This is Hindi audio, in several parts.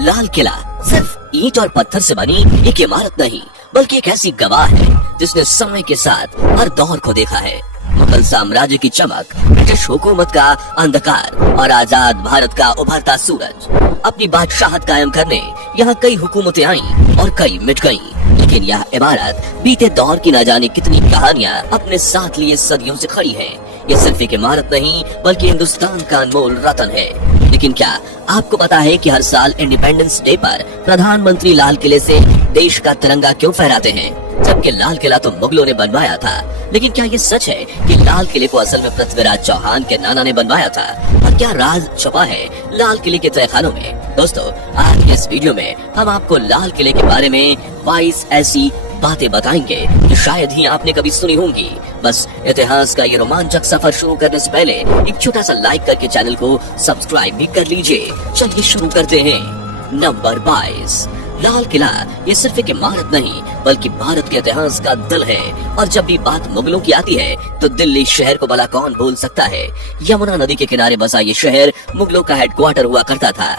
लाल किला सिर्फ ईंट और पत्थर से बनी एक इमारत नहीं, बल्कि एक ऐसी गवाह है जिसने समय के साथ हर दौर को देखा है। मुगल साम्राज्य की चमक, ब्रिटिश हुकूमत का अंधकार और आजाद भारत का उभरता सूरज। अपनी बादशाहत कायम करने यहाँ कई हुकूमतें आईं और कई मिट गईं, लेकिन यह इमारत बीते दौर की न जाने कितनी कहानियाँ अपने साथ लिए सदियों से खड़ी है। ये सिर्फ एक इमारत नहीं, बल्कि हिंदुस्तान का अनमोल रत्न है। लेकिन क्या आपको पता है कि हर साल इंडिपेंडेंस डे पर प्रधानमंत्री लाल किले से देश का तिरंगा क्यों फहराते हैं? जबकि लाल किला तो मुगलों ने बनवाया था, लेकिन क्या ये सच है कि लाल किले को असल में पृथ्वीराज चौहान के नाना ने बनवाया था? और क्या राज छुपा है लाल किले के तहखानों में? दोस्तों, आज के इस वीडियो में हम आपको लाल किले के बारे में 22 ऐसी बातें बताएंगे जो शायद ही आपने कभी सुनी होंगी। बस इतिहास का ये रोमांचक सफर शुरू करने से पहले एक छोटा सा लाइक करके चैनल को सब्सक्राइब भी कर लीजिए। चलिए शुरू करते हैं। नंबर 22, लाल किला ये सिर्फ एक इमारत नहीं, बल्कि भारत के इतिहास का दिल है। और जब भी बात मुगलों की आती है तो दिल्ली शहर को भला कौन भूल सकता है? यमुना नदी के किनारे बसा ये शहर मुगलों का हेडक्वार्टर हुआ करता था।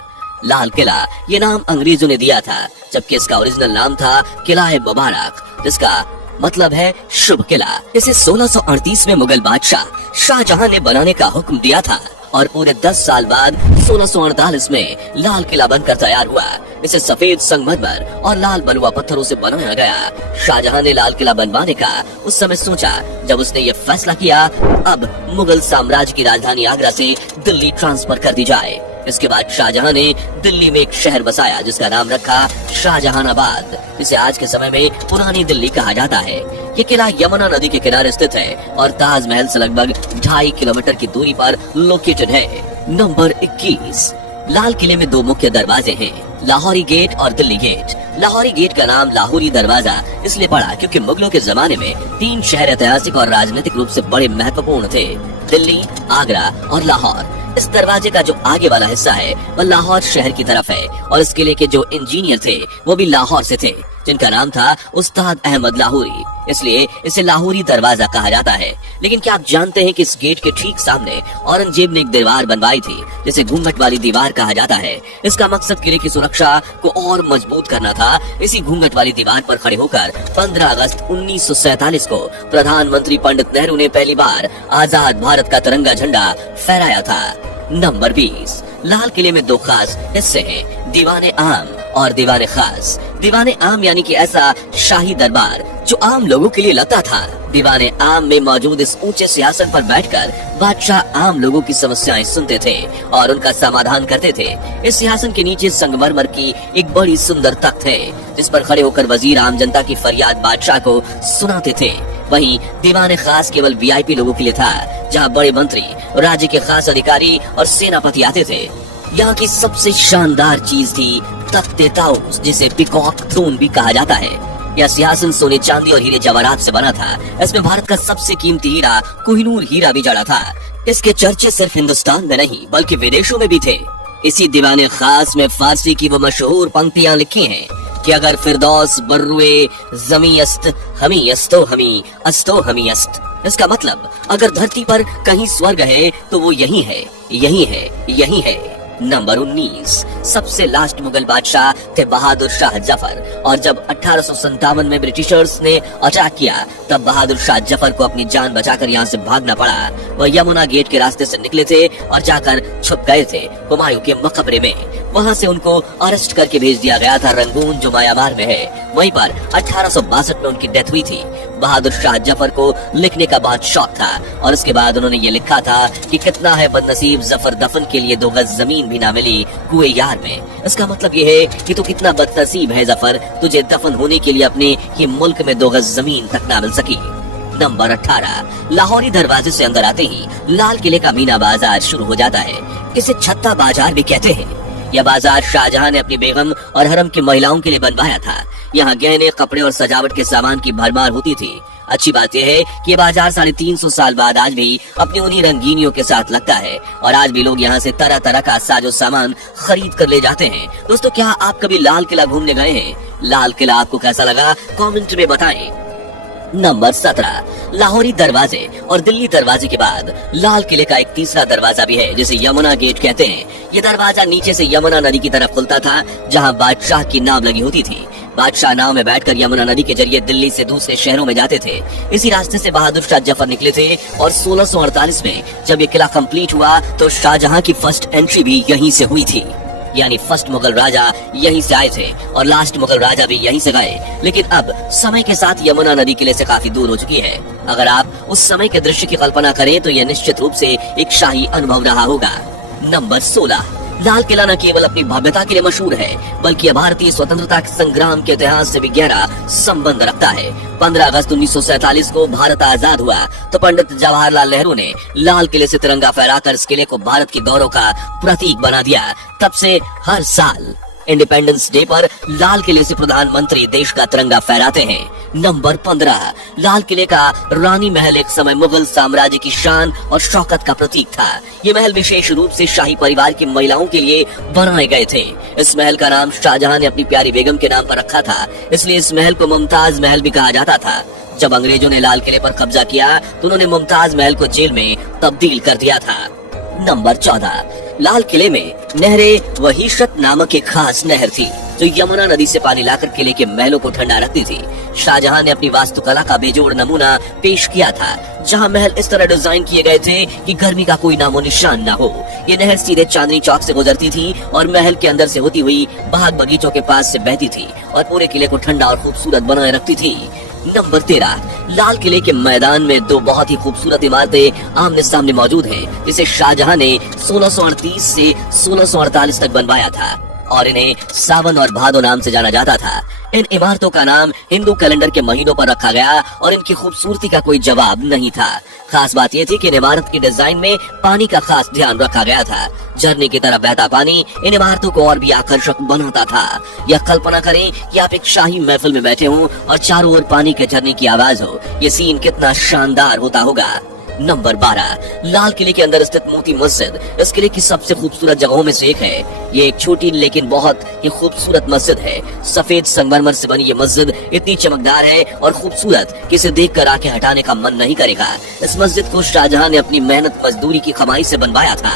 लाल किला ये नाम अंग्रेजों ने दिया था, जबकि इसका ओरिजिनल नाम था किला-ए मुबारक, जिसका मतलब है शुभ किला। इसे 1638 में मुगल बादशाह शाहजहां ने बनाने का हुक्म दिया था और पूरे 10 साल बाद 1648 में लाल किला बनकर तैयार हुआ। इसे सफेद संगमरमर और लाल बलुआ पत्थरों से बनाया गया। शाहजहां ने लाल किला बनवाने का उस समय सोचा जब उसने ये फैसला किया अब मुगल साम्राज्य की राजधानी आगरा से दिल्ली ट्रांसफर कर दी जाए। इसके बाद शाहजहां ने दिल्ली में एक शहर बसाया जिसका नाम रखा शाहजहानाबाद, जिसे आज के समय में पुरानी दिल्ली कहा जाता है। ये किला यमुना नदी के किनारे स्थित है और ताजमहल से लगभग 2.5 किलोमीटर की दूरी पर लोकेटेड है। नंबर 21, लाल किले में 2 मुख्य दरवाजे हैं, लाहौरी गेट और दिल्ली गेट। लाहौरी गेट का नाम लाहौरी दरवाजा इसलिए पड़ा क्योंकि मुगलों के जमाने में 3 शहर ऐतिहासिक और राजनीतिक रूप से बड़े महत्वपूर्ण थे, दिल्ली, आगरा और लाहौर। इस दरवाजे का जो आगे वाला हिस्सा है वह लाहौर शहर की तरफ है और इस किले के जो इंजीनियर थे वो भी लाहौर से थे, जिनका नाम था उस्ताद अहमद लाहौरी, इसलिए इसे लाहौरी दरवाजा कहा जाता है। लेकिन क्या आप जानते हैं कि इस गेट के ठीक सामने औरंगजेब ने एक दीवार बनवाई थी जिसे घूंघट वाली दीवार कहा जाता है। इसका मकसद किले की सुरक्षा को और मजबूत करना था। इसी घूंघट वाली दीवार पर खड़े होकर 15 अगस्त 1947 को प्रधानमंत्री पंडित नेहरू ने पहली बार आजाद भारत का तिरंगा झंडा फहराया था। नंबर 20, लाल किले में 2 खास हिस्से हैं, दीवाने आम और दीवाने खास। दीवाने आम यानी कि ऐसा शाही दरबार जो आम लोगों के लिए लगता था। दीवाने आम में मौजूद इस ऊंचे सिंहासन पर बैठकर बादशाह आम लोगों की समस्याएं सुनते थे और उनका समाधान करते थे। इस सिंहासन के नीचे संगमरमर की एक बड़ी सुंदर तख्त है जिस पर खड़े होकर वजीर आम जनता की फरियाद बादशाह को सुनाते थे। वहीं दीवाने खास केवल वीआईपी लोगों के लिए था, जहां बड़े मंत्री, राज्य के खास अधिकारी और सेनापति आते थे। यहाँ की सबसे शानदार चीज थी तख्ते ताऊस, जिसे पीकॉक थ्रोन भी कहा जाता है। यह सिंहासन सोने, चांदी और हीरे जवाहरात से बना था। इसमें भारत का सबसे कीमती हीरा कोहिनूर हीरा भी जड़ा था। इसके चर्चे सिर्फ हिंदुस्तान में नहीं बल्कि विदेशों में भी थे। इसी दीवाने खास में फारसी की वो मशहूर पंक्तियां लिखी हैं कि अगर फिरदौस बर्रुए जमी अस्त हमी अस्तो हमी अस्तो हमी अस्त। इसका मतलब अगर धरती पर कहीं स्वर्ग है तो वो यही है, यही है, यही है। नंबर 19, सबसे लास्ट मुगल बादशाह थे बहादुर शाह जफर और जब 1857 में ब्रिटिशर्स ने अटैक किया तब बहादुर शाह जफर को अपनी जान बचाकर यहाँ से भागना पड़ा। वह यमुना गेट के रास्ते से निकले थे और जाकर छुप गए थे हुमायूं के मकबरे में। वहाँ से उनको अरेस्ट करके भेज दिया गया था रंगून, जो म्यांमार में है। वहीं पर 1862 में उनकी डेथ हुई थी। बहादुर शाह जफर को लिखने का बहुत शौक था और उसके बाद उन्होंने ये लिखा था कि कितना है बदनसीब जफर, दफन के लिए 2 गज जमीन भी ना मिली कुए यार में। इसका मतलब ये है कि तू कितना बदनसीब है जफर, तुझे दफन होने के लिए अपने ही मुल्क में 2 गज जमीन तक ना मिल सकी। नंबर 18, लाहौरी दरवाजे से अंदर आते ही लाल किले का मीना बाजार शुरू हो जाता है। इसे छत्ता बाजार भी कहते हैं। यह बाजार शाहजहां ने अपनी बेगम और हरम की महिलाओं के लिए बनवाया था। यहाँ गहने, कपड़े और सजावट के सामान की भरमार होती थी। अच्छी बात यह है कि ये बाजार 350 साल बाद आज भी अपनी उन्हीं रंगीनियों के साथ लगता है और आज भी लोग यहाँ से तरह तरह का साजो सामान खरीद कर ले जाते हैं। दोस्तों, क्या आप कभी लाल किला घूमने गए हैं? लाल किला आपको कैसा लगा कमेंट में बताएं। नंबर 17, लाहौरी दरवाजे और दिल्ली दरवाजे के बाद लाल किले का एक तीसरा दरवाजा भी है जिसे यमुना गेट कहते हैं। ये दरवाजा नीचे से यमुना नदी की तरफ खुलता था जहां बादशाह की नाव लगी होती थी। बादशाह नाव में बैठकर यमुना नदी के जरिए दिल्ली से दूसरे शहरों में जाते थे। इसी रास्ते से बहादुर शाह जफर निकले थे और 1648 में जब ये किला कंप्लीट हुआ तो शाहजहां की फर्स्ट एंट्री भी यहीं से हुई थी। यानी फर्स्ट मुगल राजा यहीं से आए थे और लास्ट मुगल राजा भी यहीं से गए। लेकिन अब समय के साथ यमुना नदी किले से काफी दूर हो चुकी है। अगर आप उस समय के दृश्य की कल्पना करें तो यह निश्चित रूप से एक शाही अनुभव रहा होगा। नंबर 16, लाल किला न केवल अपनी भव्यता के लिए मशहूर है बल्कि यह भारतीय स्वतंत्रता संग्राम के इतिहास से भी गहरा संबंध रखता है। 15 अगस्त 1947 को भारत आजाद हुआ तो पंडित जवाहरलाल नेहरू ने लाल किले से तिरंगा फहराकर इस किले को भारत के गौरव का प्रतीक बना दिया। तब से हर साल इंडिपेंडेंस डे पर लाल किले से प्रधानमंत्री देश का तिरंगा फहराते हैं। नंबर 15, लाल किले का रानी महल एक समय मुगल साम्राज्य की शान और शौकत का प्रतीक था। ये महल विशेष रूप से शाही परिवार की महिलाओं के लिए बनाए गए थे। इस महल का नाम शाहजहां ने अपनी प्यारी बेगम के नाम पर रखा था, इसलिए इस महल को मुमताज महल भी कहा जाता था। जब अंग्रेजों ने लाल किले पर कब्जा किया तो उन्होंने मुमताज महल को जेल में तब्दील कर दिया था। नंबर 14, लाल किले में नहरे वहीशत नामक एक खास नहर थी जो यमुना नदी से पानी लाकर किले के महलों को ठंडा रखती थी। शाहजहां ने अपनी वास्तुकला का बेजोड़ नमूना पेश किया था जहां महल इस तरह डिजाइन किए गए थे कि गर्मी का कोई नामो निशान न हो। ये नहर सीधे चांदनी चौक से गुजरती थी और महल के अंदर से होती हुई बाग बगीचों के पास से बहती थी और पूरे किले को ठंडा और खूबसूरत बनाए रखती थी। नंबर 13, लाल किले के मैदान में दो बहुत ही खूबसूरत इमारतें आमने सामने मौजूद हैं जिसे शाहजहां ने 1638 से 1648 तक बनवाया था और इन्हें सावन और भादो नाम से जाना जाता था। इन इमारतों का नाम हिंदू कैलेंडर के महीनों पर रखा गया और इनकी खूबसूरती का कोई जवाब नहीं था। खास बात यह थी कि इन इमारत की डिजाइन में पानी का खास ध्यान रखा गया था। झरने की तरह बहता पानी इन इमारतों को और भी आकर्षक बनाता था। यह कल्पना करें कि आप एक शाही महफिल में बैठे हों और चारों ओर पानी के झरने की आवाज हो। ये सीन कितना शानदार होता होगा। नंबर 12, लाल किले के अंदर स्थित मोती मस्जिद इस किले की सबसे खूबसूरत जगहों में से एक है। ये एक छोटी लेकिन बहुत ही खूबसूरत मस्जिद है। सफेद संगमरमर से बनी ये मस्जिद इतनी चमकदार है और खूबसूरत कि इसे देखकर आंखें हटाने का मन नहीं करेगा। इस मस्जिद को शाहजहां ने अपनी मेहनत मजदूरी की कमाई से बनवाया था।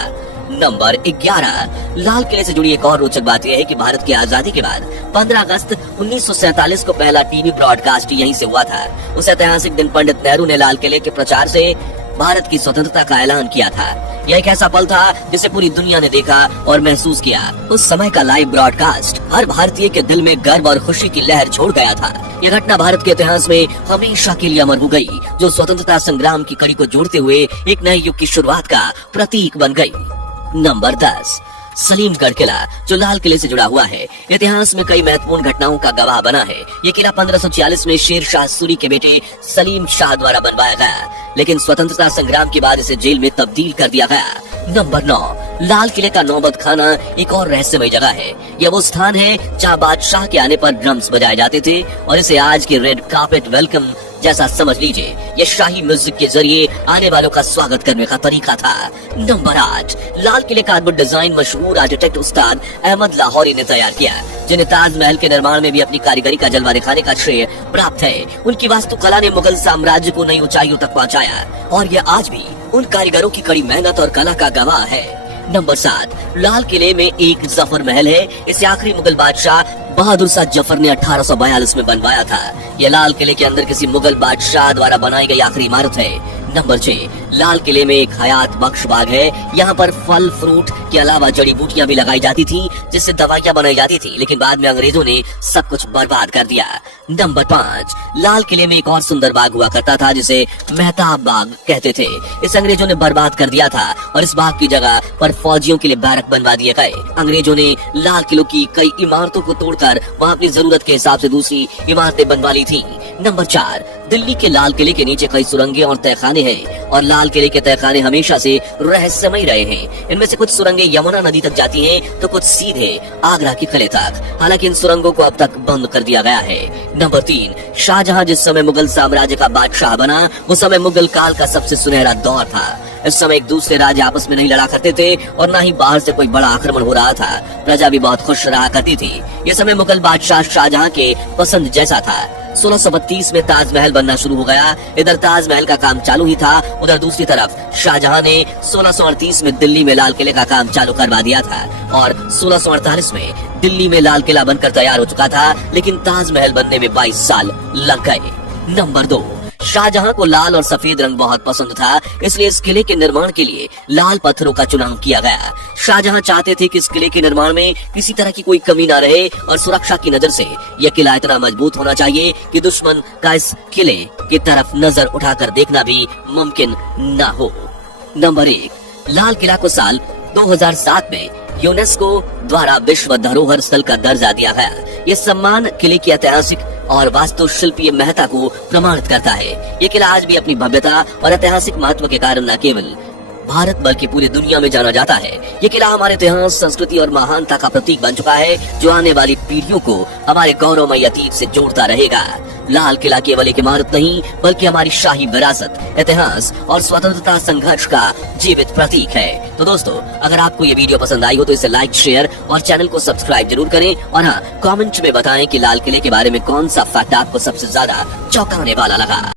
नंबर 11, लाल किले से जुड़ी एक और रोचक बात यह है कि भारत की आजादी के बाद 15 अगस्त 1947 को पहला टीवी ब्रॉडकास्ट यहीं से हुआ था। उस ऐतिहासिक दिन पंडित नेहरू ने लाल किले के प्रचार से भारत की स्वतंत्रता का ऐलान किया था। यह एक ऐसा पल था जिसे पूरी दुनिया ने देखा और महसूस किया। उस समय का लाइव ब्रॉडकास्ट हर भारतीय के दिल में गर्व और खुशी की लहर छोड़ गया था। यह घटना भारत के इतिहास में हमेशा के लिए अमर हो गई, जो स्वतंत्रता संग्राम की कड़ी को जोड़ते हुए एक नए युग की शुरुआत का प्रतीक बन गई। नंबर 10, सलीमगढ़ किला जो लाल किले से जुड़ा हुआ है, इतिहास में कई महत्वपूर्ण घटनाओं का गवाह बना है। ये किला 1546 में शेर शाह सूरी के बेटे सलीम शाह द्वारा बनवाया गया, लेकिन स्वतंत्रता संग्राम के बाद इसे जेल में तब्दील कर दिया गया। नंबर 9, लाल किले का नौबत खाना एक और रहस्यमय जगह है। यह वो स्थान है जहाँ बादशाह के आने पर ड्रम्स बजाए जाते थे और इसे आज के रेड कार्पेट वेलकम जैसा समझ लीजिए। यह शाही म्यूजिक के जरिए आने वालों का स्वागत करने का तरीका था। नंबर 8, लाल किले का अद्भुत डिजाइन मशहूर आर्किटेक्ट उस्ताद अहमद लाहौरी ने तैयार किया, जिन्हें ताजमहल के निर्माण में भी अपनी कारीगरी का जलवा दिखाने का श्रेय प्राप्त है। उनकी वास्तुकला ने मुगल साम्राज्य को नई ऊंचाइयों तक पहुंचाया और यह आज भी उन कारीगरों की कड़ी मेहनत और कला का गवाह है। नंबर 7, लाल किले में एक जफर महल है। इसे आखिरी मुगल बादशाह बहादुर शाह जफर ने 1842 में बनवाया था। यह लाल किले के अंदर किसी मुगल बादशाह द्वारा बनाई गई आखिरी इमारत है। नंबर 6, लाल किले में एक हयात बख्श बाग है। यहाँ पर फल फ्रूट के अलावा जड़ी बूटियां भी लगाई जाती थी जिससे दवाइयां बनाई जाती थी, लेकिन बाद में अंग्रेजों ने सब कुछ बर्बाद कर दिया। नंबर 5, लाल किले में एक और सुंदर बाग हुआ करता था जिसे मेहताब बाग कहते थे। इस अंग्रेजों ने बर्बाद कर दिया था और इस बाग की जगह पर फौजियों के लिए बैरक बनवा दिए गए। अंग्रेजों ने लाल किलों की कई इमारतों को तोड़कर वहाँ अपनी जरूरत के हिसाब से दूसरी इमारतें बनवा ली थी। नंबर 4, दिल्ली के लाल किले के नीचे कई सुरंगें और तहखाने हैं और लाल किले के तहखाने हमेशा से रहस्यमय रहे हैं। इनमें से कुछ सुरंगें यमुना नदी तक जाती हैं तो कुछ सीधे आगरा के किले तक। हालांकि इन सुरंगों को अब तक बंद कर दिया गया है। नंबर 3, शाहजहां जिस समय मुगल साम्राज्य का बादशाह बना उस समय मुगल काल का सबसे सुनहरा दौर था। इस समय एक दूसरे राज्य आपस में नहीं लड़ा करते थे और न ही बाहर से कोई बड़ा आक्रमण हो रहा था। प्रजा भी बहुत खुश रहा करती थी। ये समय मुगल बादशाह शाहजहां के पसंद जैसा था। 1632 में ताजमहल बनना शुरू हो गया। इधर ताजमहल का काम चालू ही था, उधर दूसरी तरफ शाहजहां ने 1638 में दिल्ली में लाल किले का काम चालू करवा दिया था और 1648 में दिल्ली में लाल किला बनकर तैयार हो चुका था, लेकिन ताजमहल बनने में 22 साल लग गए। नंबर 2, शाहजहां को लाल और सफेद रंग बहुत पसंद था, इसलिए इस किले के निर्माण के लिए लाल पत्थरों का चुनाव किया गया। शाहजहां चाहते थे कि इस किले के निर्माण में किसी तरह की कोई कमी ना रहे और सुरक्षा की नजर से यह किला इतना मजबूत होना चाहिए कि दुश्मन का इस किले की तरफ नजर उठाकर देखना भी मुमकिन ना हो। नंबर 1, लाल किला को साल 2007 में यूनेस्को द्वारा विश्व धरोहर स्थल का दर्जा दिया गया। ये सम्मान किले की ऐतिहासिक और वास्तुशिल्पीय महत्ता को प्रमाणित करता है। ये किला आज भी अपनी भव्यता और ऐतिहासिक महत्व के कारण न केवल भारत बल्कि पूरी दुनिया में जाना जाता है। ये किला हमारे इतिहास, संस्कृति और महानता का प्रतीक बन चुका है, जो आने वाली पीढ़ियों को हमारे गौरवमयी अतीत से जोड़ता रहेगा। लाल किला केवल एक इमारत नहीं, बल्कि हमारी शाही विरासत, इतिहास और स्वतंत्रता संघर्ष का जीवित प्रतीक है। तो दोस्तों, अगर आपको ये वीडियो पसंद आई हो तो इसे लाइक, शेयर और चैनल को सब्सक्राइब जरूर करें। और हाँ, कमेंट में बताएं कि लाल किले के बारे में कौन सा फैक्ट आपको सबसे ज्यादा चौंकाने वाला लगा।